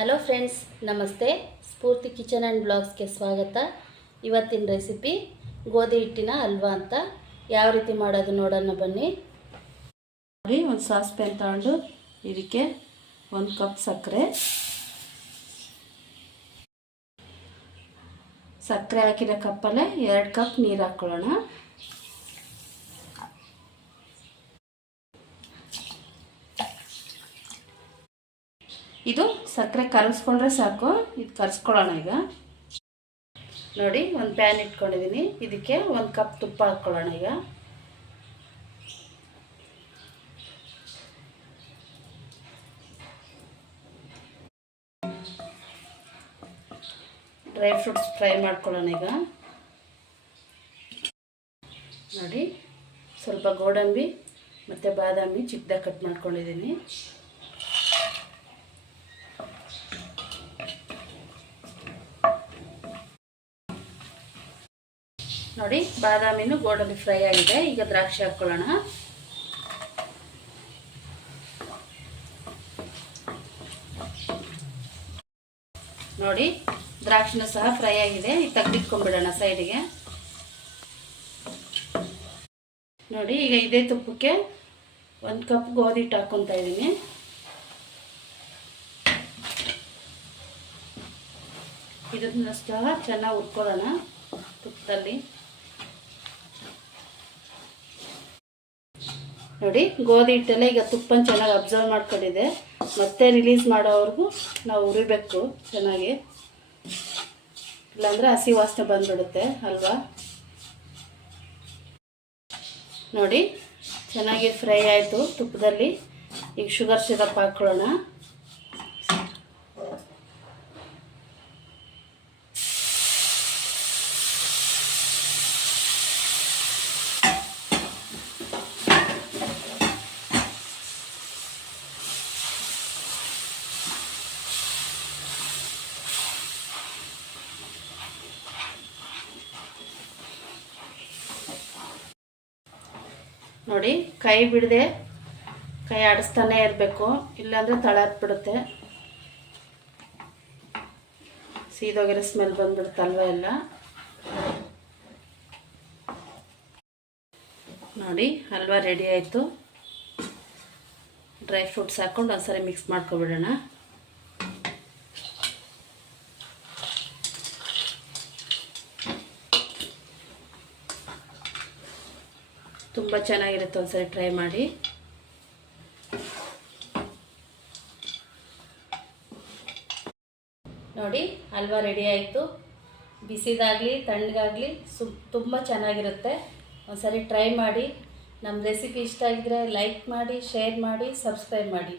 Hello friends, ನಮಸ್ತೆ. ಸ್ಫೂರ್ತಿ kitchen and ಬ್ಲಾಗ್ಸ್ಗೆ ಸ್ವಾಗತ. ಇವತ್ತಿನ ರೆಸಿಪಿ ಗೋಧಿ ಹಿಟ್ಟಿನ ಹಲ್ವಾ ಅಂತ. ಯಾವ ರೀತಿ ಮಾಡೋದು ನೋಡೋಣ ಬನ್ನಿ. ನೋಡಿ, ಒಂದು ಸಾಸ್ ಪ್ಯಾನ್ ತಗೊಂಡು ಇದಕ್ಕೆ 1 ಕಪ್ ಸಕ್ಕರೆ ಹಾಕಿರೋ ಕಪ್ಪಲ್ಲೇ 2 ಕಪ್ ನೀರು ಹಾಕ್ಕೊಳ್ಳೋಣ. ಇದು ಸಕ್ಕರೆ ಕರಗಿಸ್ಕೊಂಡ್ರೆ ಸಾಕು. ಇದು ಕರಗಿಸ್ಕೊಳ್ಳೋಣ. ಈಗ ನೋಡಿ, ಒಂದು ಪ್ಯಾನ್ ಇಟ್ಕೊಂಡಿದ್ದೀನಿ. ಇದಕ್ಕೆ 1 ಕಪ್ ತುಪ್ಪ ಹಾಕ್ಕೊಳ್ಳೋಣ. ಈಗ ಡ್ರೈ ಫ್ರೂಟ್ಸ್ ಫ್ರೈ ಮಾಡ್ಕೊಳ್ಳೋಣ. ಈಗ ನೋಡಿ, ಸ್ವಲ್ಪ ಗೋಡಂಬಿ ಮತ್ತು ಬಾದಾಮಿ ಚಿಕ್ಕದಾಗಿ ಕಟ್ ಮಾಡ್ಕೊಂಡಿದ್ದೀನಿ. ನೋಡಿ, ಬಾದಾಮಿನೂ ಗೋಡಂಬಿ ಫ್ರೈ ಆಗಿದೆ. ಈಗ ದ್ರಾಕ್ಷಿ ಹಾಕ್ಕೊಳ್ಳೋಣ. ನೋಡಿ, ದ್ರಾಕ್ಷಿನೂ ಸಹ ಫ್ರೈ ಆಗಿದೆ. ಈಗ ತೆಗೆದಿಟ್ಕೊಂಡ್ಬಿಡೋಣ ಸೈಡಿಗೆ. ನೋಡಿ, ಈಗ ಇದೇ ತುಪ್ಪಕ್ಕೆ 1 ಕಪ್ ಗೋಧಿ ಹಿಟ್ಟು ಹಾಕ್ಕೊತಾ ಇದ್ದೀನಿ. ಇದನ್ನ ಸಹ ಚೆನ್ನಾಗಿ ಹುರ್ಕೊಳ್ಳೋಣ ತುಪ್ಪದಲ್ಲಿ. ನೋಡಿ, ಗೋಧಿ ಹಿಟ್ಟೆಲ್ಲ ಈಗ ತುಪ್ಪನ ಚೆನ್ನಾಗಿ ಅಬ್ಸರ್ವ್ ಮಾಡ್ಕೊಂಡಿದೆ. ಮತ್ತೆ ರಿಲೀಸ್ ಮಾಡೋವರೆಗೂ ನಾವು ಹುರಿಬೇಕು ಚೆನ್ನಾಗಿ, ಇಲ್ಲಾಂದರೆ ಹಸಿ ವಾಸನೆ ಬಂದ್ಬಿಡುತ್ತೆ ಅಲ್ವಾ. ನೋಡಿ, ಚೆನ್ನಾಗಿ ಫ್ರೈ ಆಯಿತು ತುಪ್ಪದಲ್ಲಿ. ಈಗ ಶುಗರ್ ಸಿರಪ್ ಹಾಕ್ಕೊಳ್ಳೋಣ. ನೋಡಿ, ಕೈ ಬಿಡದೆ ಕೈ ಆಡಿಸ್ತಾನೆ ಇರಬೇಕು, ಇಲ್ಲಾಂದರೆ ತಳ ಹತ್ಬಿಡುತ್ತೆ. ಸೀದೋಗಿರೋ ಸ್ಮೆಲ್ ಬಂದ್ಬಿಡುತ್ತೆ ಅಲ್ವ ಎಲ್ಲ. ನೋಡಿ, ಹಲ್ವಾ ರೆಡಿ ಆಯಿತು. ಡ್ರೈ ಫ್ರೂಟ್ಸ್ ಹಾಕ್ಕೊಂಡು ಒಂದ್ಸರಿ ಮಿಕ್ಸ್ ಮಾಡ್ಕೊಬಿಡೋಣ. ತುಂಬ ಚೆನ್ನಾಗಿರುತ್ತೆ, ಒಂದ್ಸರಿ ಟ್ರೈ ಮಾಡಿ. ನೋಡಿ, ಹಲ್ವಾ ರೆಡಿ ಆಯಿತು. ಬಿಸಿದಾಗಲಿ ತಣ್ಣಗಾಗಲಿ ತುಂಬ ಚೆನ್ನಾಗಿರುತ್ತೆ. ಒಂದ್ಸರಿ ಟ್ರೈ ಮಾಡಿ. ನಮ್ಮ ರೆಸಿಪಿ ಇಷ್ಟ ಆಗಿದ್ರೆ ಲೈಕ್ ಮಾಡಿ, ಶೇರ್ ಮಾಡಿ, ಸಬ್ಸ್ಕ್ರೈಬ್ ಮಾಡಿ.